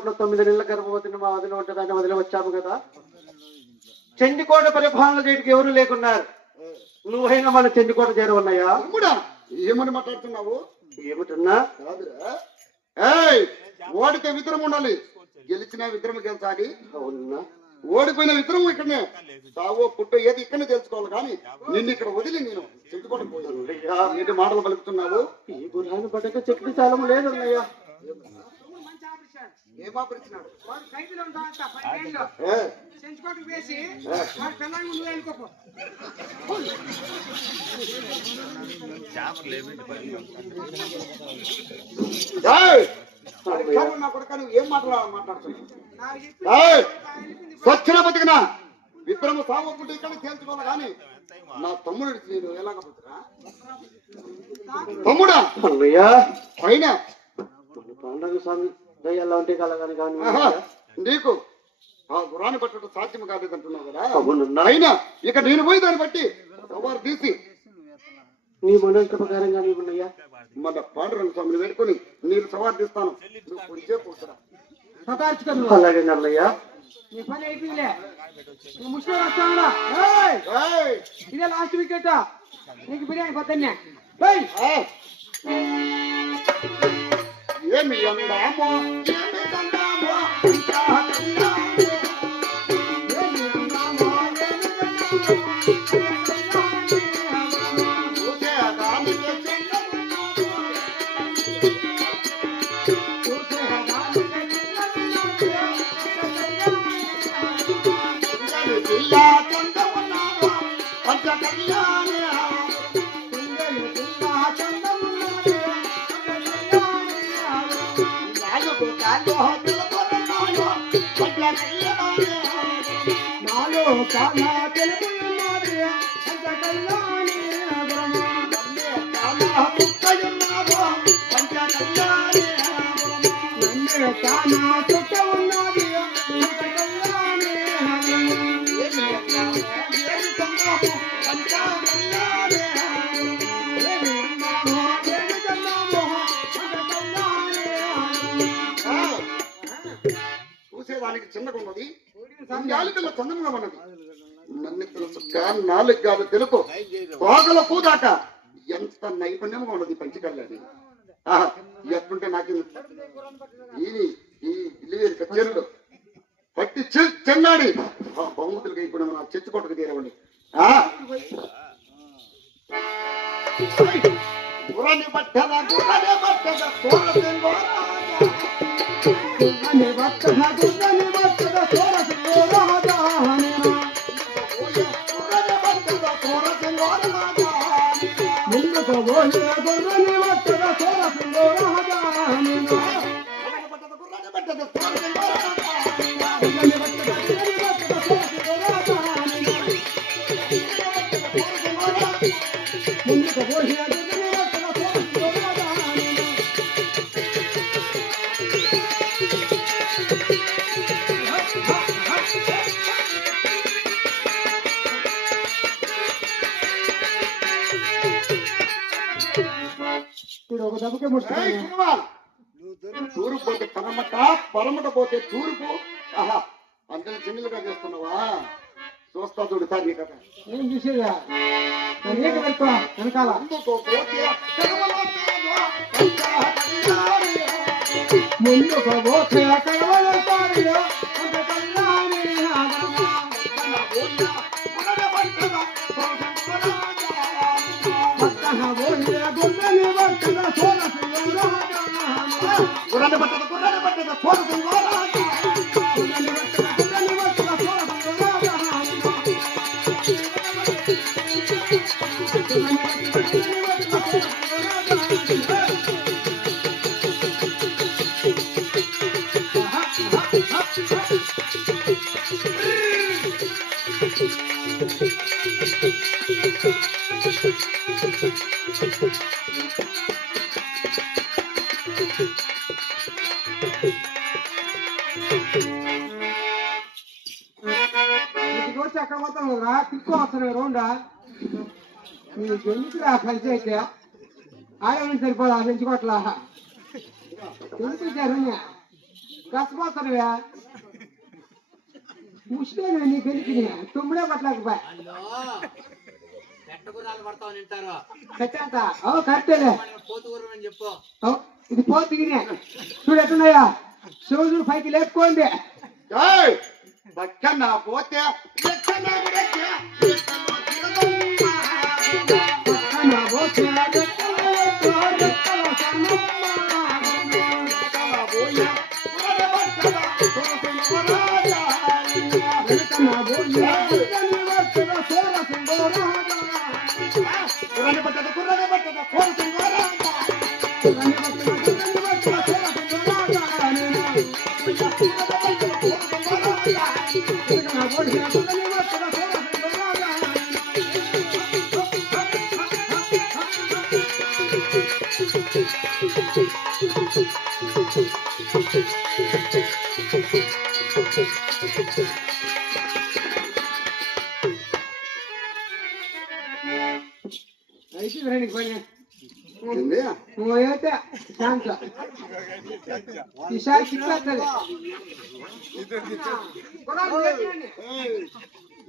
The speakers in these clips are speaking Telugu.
చెంచుకోటలో 9 నెలల గర్భవతిని మా వదిలి ఉంటుందని వదిలి వచ్చాము కదా. చెంచుకోట పరిపాలన చేయడానికి ఎవరు లేకున్నారు. నువ్వైనా మన చెంచుకోట చేరవన్నాయా? ఏమని మాట్లాడుతున్నావు? ఏమిటన్నా? ఓడితే విగ్రహం ఉండాలి, గెలిచిన విగ్రహం గెలిచాలి. అవునా? ఓడిపోయిన విగ్రహం ఇక్కడనే సావో పుట్టో ఏది ఇక్కడనే తెలుసుకోవాలి. కానీ నిన్ను ఇక్కడ వదిలి నేను చెట్టుకోవడం ఏంటి మాటలు పలుకుతున్నావు? ఈ గుర్రాన్ని పట్టక చెట్టు చాలము లేదన్నయ్యా. ఏం ఆపరిచినాడు? నా కొడుక నువ్వు ఏం మాట్లాడుతున్నావు? స్వచ్ఛన బతికినా విక్రమ సామకుంటే ఇక్కడ తేల్చుకోవాలి. కానీ నా తమ్ముడు నేను ఎలాగ బతుకురా? తమ్ముడా అన్నయ్యా పైన పాండవ స్వామి దయ్యాలా ఉంటే కలగాని కానీ నీకు ఆ గురాన్ని పట్టడం సాధ్యం కాలేదంటున్నావు కదా. అవునన్నా. అయినా ఇక నేను పోయి దాన్ని బట్టి సవారు తీసి నీ మనోంత ప్రకారంగా నీకున్నయ్యా మన పాండురంగ స్వామిని పెట్టుకుని నేను సవారు తీస్తాను. నువ్వు కొంచెం కూర్చురా. అలాగే నల్లయ్యా. నీ పని అయిపోయిందిలే. ఇదే లాస్ట్ వికెట్. నీకు బిర్యానీ పొద్దున్నే ఏమి అందామో చూసేదానికి చిన్నగా ఉన్నది, పిల్ల చందనంగా ఉన్నది. నన్ను తెలుసు నాలుగు గాలు తెలుపు పోగల పూదాక ఎంత నైపుణ్యంగా ఉన్నది పంచకల్యాణి. ఎట్లుంటే నాకు ఈ ఇల్లు కచ్చేరుడు పట్టి చెన్నాడి బహుమతులకి ఇప్పుడు మన చెచ్చుకోటకు తీరవండి. గుర్రాన్ని పట్టదా గుర్రాన్ని పట్టదా తూర్పు పోతే పరమట పరమట పోతే తూర్పు. అందరి చిన్నలుగా చేస్తున్నావా? చూస్తా చూడు సార్ నీ కథ. ఏం చూసేదా వెనకాల ముందుకు పోతే అక్కడ మొత్తం రా తిక్కు వస్తున్నాయి రౌండా నీకు ఎందుకురా కలిసి అయితే ఆడమని సరిపోదా పెంచుకోట్లా ఎందుకు కసపోతానువే ముష్టి నీకు ఎందుకు తుమ్ముడే పట్టలేకపోయా కట్టేంత కట్టేలే ఇది పోతుగినే చూడు ఎట్టున్నాయా శివుడు పైకి లేపుకోండి బక్కన్నా పోతే ఈసారి చిక్కేస్తుంది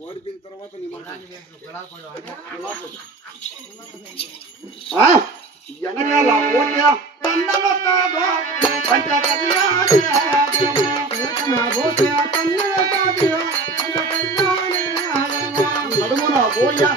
ఓడిపోయిన తర్వాత వెనకాల పోతే నడుమున పోయా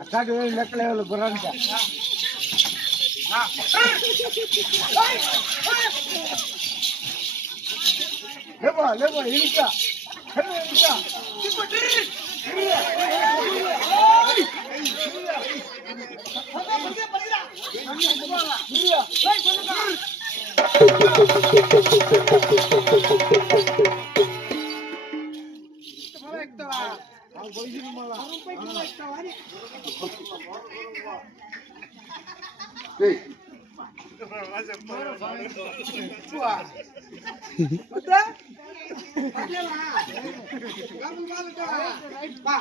అట్లాంటి లెక్కలేవు గుర్రానికి లేవా లేవా ఇంకా ఏయ్, బా